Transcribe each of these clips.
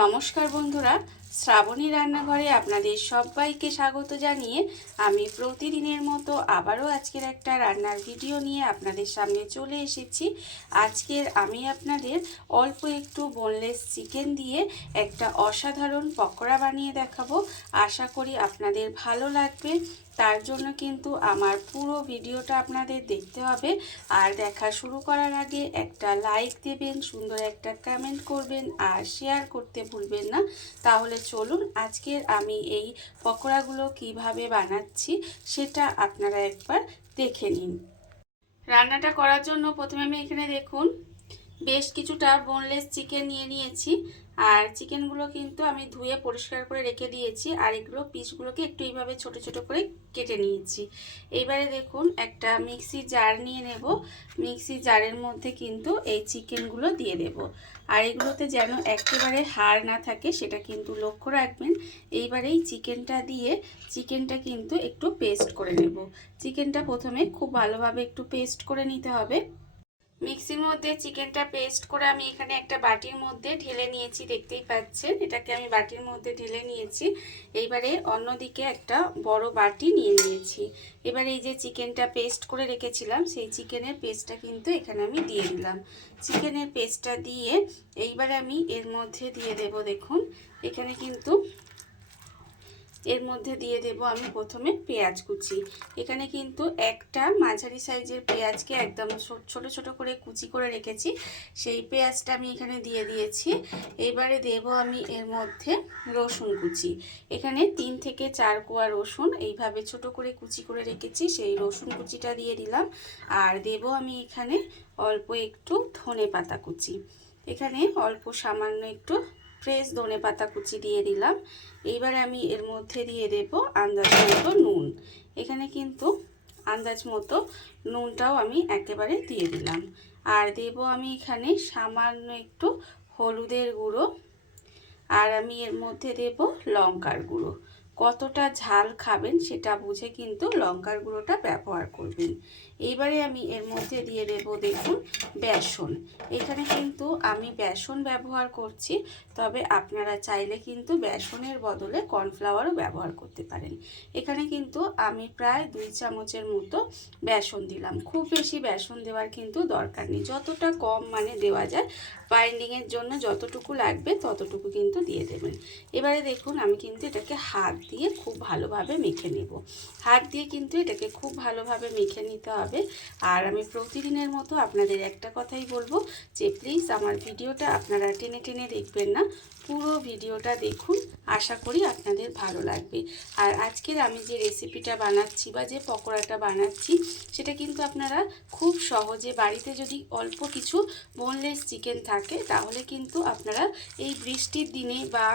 নমস্কার বন্ধুরা, শ্রাবণী রান্নাঘরে আপনাদের সবাইকে স্বাগত জানিয়ে আমি প্রতিদিনের মতো আবারও আজকের একটা রান্নার ভিডিও নিয়ে আপনাদের সামনে চলে এসেছি। আজকের আমি আপনাদের অল্প একটু বোনলেস চিকেন দিয়ে একটা অসাধারণ পকোড়া বানিয়ে দেখাবো। আশা করি আপনাদের ভালো লাগবে। তার জন্য কিন্তু আমার পুরো ভিডিওটা আপনাদের দেখতে হবে। আর দেখা শুরু করার আগে একটা লাইক দেবেন, সুন্দর একটা কমেন্ট করবেন আর শেয়ার করতে ভুলবেন না। তাহলে চলুন আজকের আমি এই পকোড়াগুলো কিভাবে বানাচ্ছি সেটা আপনারা একবার দেখে নিন। রান্নাটা করার জন্য প্রথমে আমি এখানে দেখুন বেশ কিছুটা বোনলেস চিকেন নিয়ে নিয়েছি। আর চিকেনগুলো কিন্তু আমি ধুয়ে পরিষ্কার করে রেখে দিয়েছি। আর এগুলো পিসগুলোকে একটু এইভাবে ছোট ছোট করে কেটে নিয়েছি। এইবারে দেখুন একটা মিক্সি জার নিয়ে নেব। মিক্সি জারের মধ্যে কিন্তু এই চিকেনগুলো দিয়ে দেব। আর এগুলোতে যেন একেবারে হাড় না থাকে সেটা কিন্তু লক্ষ্য রাখবেন। এইবারে এই চিকেনটা দিয়ে চিকেনটা কিন্তু একটু পেস্ট করে নেব। চিকেনটা প্রথমে খুব ভালোভাবে একটু পেস্ট করে নিতে হবে। মিক্সির মধ্যে চিকেনটা পেস্ট করে আমি এখানে একটা বাটির মধ্যে ঢেলে নিয়েছি, দেখতেই পাচ্ছেন। এটাকে আমি বাটির মধ্যে ঢেলে নিয়েছি। এইবারে অন্যদিকে একটা বড় বাটি নিয়ে নিয়েছি। এবারে এই যে চিকেনটা পেস্ট করে রেখেছিলাম সেই চিকেনের পেস্টটা কিন্তু এখানে আমি দিয়ে দিলাম। চিকেনের পেস্টটা দিয়ে এইবারে আমি এর মধ্যে দিয়ে দেব। দেখুন এখানে কিন্তু এর মধ্যে দিয়ে দেব আমি প্রথমে পেঁয়াজ কুচি। এখানে কিন্তু একটা মাঝারি সাইজের পেঁয়াজকে একদম ছোট ছোট করে কুচি করে রেখেছি, সেই পেঁয়াজটা আমি এখানে দিয়ে দিয়েছি। এবারে দেব আমি এর মধ্যে রসুন কুচি। এখানে 3 থেকে 4 কোয়া রসুন এইভাবে ছোট করে কুচি করে রেখেছি, সেই রসুন কুচিটা দিয়ে দিলাম। আর দেব আমি এখানে অল্প একটু ধনেপাতা কুচি। এখানে অল্প সামান্য একটু ফ্রেশ ধনেপাতা কুচি দিয়ে দিলাম। এইবারে আমি এর মধ্যে দিয়ে দেব আন্দাজ মতো নুন। এখানে কিন্তু আন্দাজ মতো নুনটাও আমি একেবারে দিয়ে দিলাম। আর দেব আমি এখানে সামান্য একটু হলুদের গুঁড়ো। আর আমি এর মধ্যে দেব লঙ্কার গুঁড়ো। কতটা ঝাল খাবেন সেটা বুঝে কিন্তু লঙ্কার গুঁড়োটা ব্যবহার করবেন। এইবারে আমি এর মধ্যে দিয়ে দেব দেখুন বেসন। এখানে কিন্তু আমি বেসন ব্যবহার করছি, তবে আপনারা চাইলে কিন্তু বেসনের বদলে কর্নফ্লাওয়ারও ব্যবহার করতে পারেন। এখানে কিন্তু আমি প্রায় 2 চামচের মতো বেসন দিলাম। খুব বেশি বেসন দেওয়ার কিন্তু দরকার নেই, যতটা কম মানে দেওয়া যায় বাইন্ডিংয়ের জন্য যতটুকু লাগবে ততটুকু কিন্তু দিয়ে দেবেন। এবারে দেখুন আমি কিন্তু এটাকে হাত দিয়ে খুব ভালোভাবে মেখে নেব। হাত দিয়ে কিন্তু এটাকে খুব ভালোভাবে মেখে নিতে হবে। আর আমি প্রতিদিনের মতো আপনাদের একটা কথাই বলবো যে প্লিজ আমার ভিডিওটা আপনারা টেনে টেনে দেখবেন না, পুরো ভিডিওটা দেখুন। আশা করি আপনাদের ভালো লাগবে। আর আজকের আমি যে রেসিপিটা বানাচ্ছি বা যে পকোড়াটা বানাচ্ছি সেটা কিন্তু আপনারা খুব সহজে বাড়িতে যদি অল্প কিছু বোনলেস চিকেন থাকে তাহলে কিন্তু আপনারা এই বৃষ্টির দিনে বা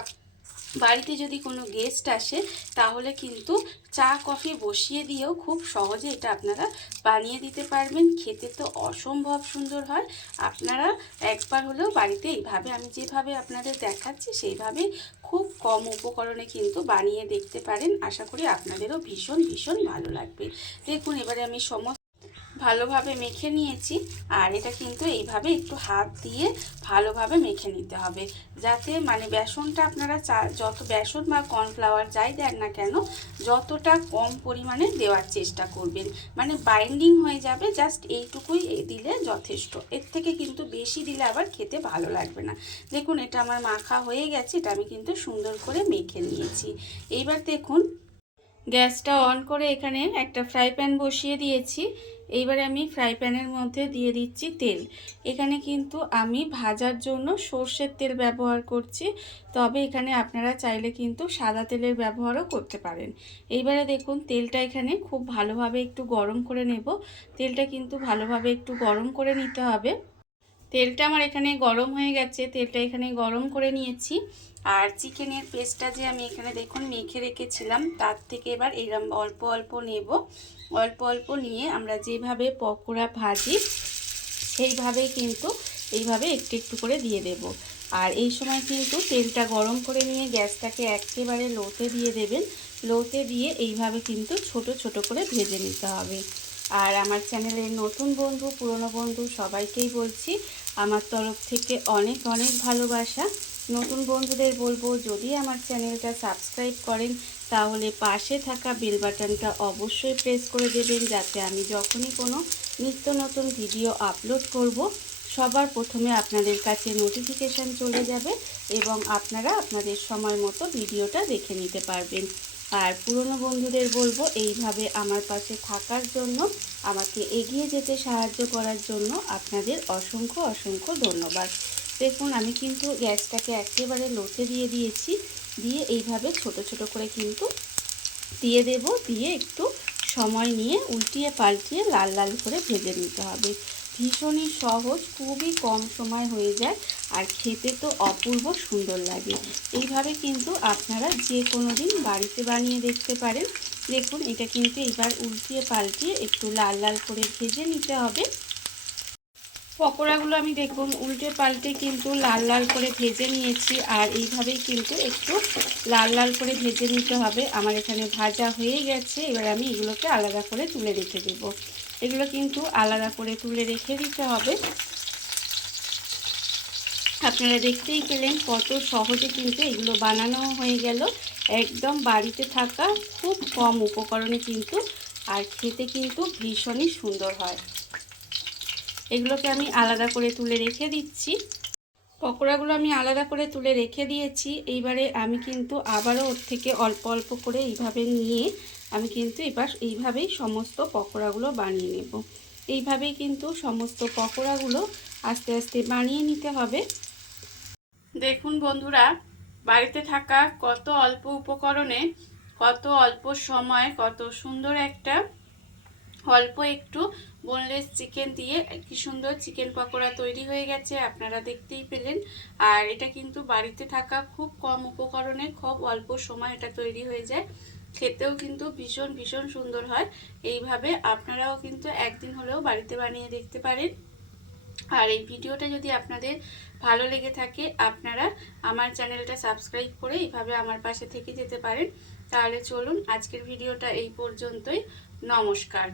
বাড়িতে যদি কোনো গেস্ট আসে তাহলে কিন্তু চা কফি বসিয়ে দিয়েও খুব সহজে এটা আপনারা বানিয়ে দিতে পারবেন। খেতে তো অসম্ভব সুন্দর হয়। আপনারা একবার হলেও বাড়িতে এইভাবে আমি যেভাবে আপনাদের দেখাচ্ছি সেইভাবে খুব কম উপকরণে কিন্তু বানিয়ে দেখতে পারেন। আশা করি আপনাদেরও ভীষণ ভীষণ ভালো লাগবে। দেখুন এবারে আমি ভালোভাবে মেখে নিয়েছি। আর এটা কিন্তু এইভাবে একটু হাত দিয়ে ভালোভাবে মেখে নিতে হবে, যাতে মানে বেসনটা আপনারা যত বেসন বা কর্নফ্লাওয়ার যাই দেন না কেন যতটা কম পরিমাণে দেওয়ার চেষ্টা করবেন, মানে বাইন্ডিং হয়ে যাবে। জাস্ট এইটুকুই দিলে যথেষ্ট, এর থেকে কিন্তু বেশি দিলে আবার খেতে ভালো লাগবে না। দেখুন এটা আমার মাখা হয়ে গেছে, এটা আমি কিন্তু সুন্দর করে মেখে নিয়েছি। এইবার দেখুন গ্যাসটা অন করে এখানে একটা ফ্রাই প্যান বসিয়ে দিয়েছি। এইবারে আমি ফ্রাই প্যানের মধ্যে দিয়ে দিচ্ছি তেল। এখানে কিন্তু আমি ভাজার জন্য সর্ষের তেল ব্যবহার করছি, তবে এখানে আপনারা চাইলে কিন্তু সাদা তেলের ব্যবহারও করতে পারেন। এইবারে দেখুন তেলটা এখানে খুব ভালোভাবে একটু গরম করে নেব। তেলটা কিন্তু ভালোভাবে একটু গরম করে নিতে হবে। তেলটা আমার এখানে গরম হয়ে গেছে, তেলটা এখানে গরম করে নিয়েছি। আর চিকেনের পেস্টটা যে আমি এখানে দেখুন মেখে রেখেছিলাম তার থেকে এবার এরকম অল্প অল্প নেব। অল্প অল্প নিয়ে আমরা যেভাবে পকোড়া ভাজি সেইভাবেই কিন্তু এইভাবে একটু একটু করে দিয়ে দেব। আর এই সময় কিন্তু তেলটা গরম করে নিয়ে গ্যাসটাকে একেবারে লোতে দিয়ে দেবেন। লোতে দিয়ে এইভাবে কিন্তু ছোট ছোট করে ভেজে নিতে হবে। আর আমার চ্যানেলের নতুন বন্ধু পুরনো বন্ধু সবাইকেই বলছি আমার তরফ থেকে অনেক অনেক ভালোবাসা। নতুন বন্ধুদের বলবো, যদি আমার চ্যানেলটা সাবস্ক্রাইব করেন তাহলে পাশে থাকা বেল বাটনটা অবশ্যই প্রেস করে দেবেন, যাতে আমি যখনই কোনো নিত্য নতুন ভিডিও আপলোড করব সবার প্রথমে আপনাদের কাছে নোটিফিকেশান চলে যাবে এবং আপনারা আপনাদের সময় মতো ভিডিওটা দেখে নিতে পারবেন। আর পুরনো বন্ধুদের বলবো, এইভাবে আমার পাশে থাকার জন্য, আমাকে এগিয়ে যেতে সাহায্য করার জন্য আপনাদের অসংখ্য অসংখ্য ধন্যবাদ। দেখুন, আমি কিন্তু গ্যাসটাকে একেবারে লোতে দিয়ে দিয়েছি। দিয়ে এইভাবে ছোট ছোট করে কিন্তু দিয়ে দেব। দিয়ে একটু সময় নিয়ে উল্টিয়ে পাল্টিয়ে লাল লাল করে ভেজে নিতে হবে। ভীষণই সহজ, খুবই কম সময় হয়ে যায়, আর খেতে তো অপূর্ব সুন্দর লাগে। এইভাবে কিন্তু আপনারা যে কোনো দিন বাড়িতে বানিয়ে দেখতে পারেন। দেখুন, এটা কিন্তু এবার উল্টিয়ে পাল্টিয়ে একটু লাল লাল করে ভেজে নিতে হবে। পকোড়াগুলো আমি দেখুন উল্টে পাল্টে কিন্তু লাল লাল করে ভেজে নিয়েছি, আর এইভাবেই কিন্তু একটু লাল লাল করে ভেজে নিতে হবে। আমার এখানে ভাজা হয়ে গেছে, এবার আমি এগুলোকে আলাদা করে তুলে রেখে দেব। এগুলো কিন্তু আলাদা করে তুলে রেখে দিতে হবে। আপনারা দেখতেই পেলেন কত সহজে কিন্তু এগুলো বানানো হয়ে গেল, একদম বাড়িতে থাকা খুব কম উপকরণে কিন্তু, আর খেতে কিন্তু ভীষণই সুন্দর হয়। এগুলোকে আমি আলাদা করে তুলে রেখে দিচ্ছি। পকোড়াগুলো আমি আলাদা করে তুলে রেখে দিয়েছি। এইবারে আমি কিন্তু আবারও ওর থেকে অল্প অল্প করে এইভাবে নিয়ে আমি কিন্তু এবার এইভাবেই সমস্ত পকোড়াগুলো বানিয়ে নেব। এইভাবেই কিন্তু সমস্ত পকোড়াগুলো আস্তে আস্তে বানিয়ে নিতে হবে। দেখুন বন্ধুরা, বাড়িতে থাকা কত অল্প উপকরণে, কত অল্প সময়, কত সুন্দর একটা অল্প একটু বোনলেস চিকেন দিয়ে কি সুন্দর চিকেন পকোড়া তৈরি হয়ে গেছে, আপনারা দেখতেই পেলেন। আর এটা কিন্তু বাড়িতে থাকা খুব কম উপকরণে খুব অল্প সময় এটা তৈরি হয়ে যায়, খেতেও কিন্তু ভীষণ ভীষণ সুন্দর হয়। এইভাবে আপনারাও কিন্তু একদিন হলেও বাড়িতে বানিয়ে দেখতে পারেন। আর এই ভিডিওটা যদি আপনাদের ভালো লেগে থাকে, আপনারা আমার চ্যানেলটা সাবস্ক্রাইব করে এইভাবে আমার পাশে থেকে যেতে পারেন। তাহলে চলুন, আজকের ভিডিওটা এই পর্যন্তই। নমস্কার।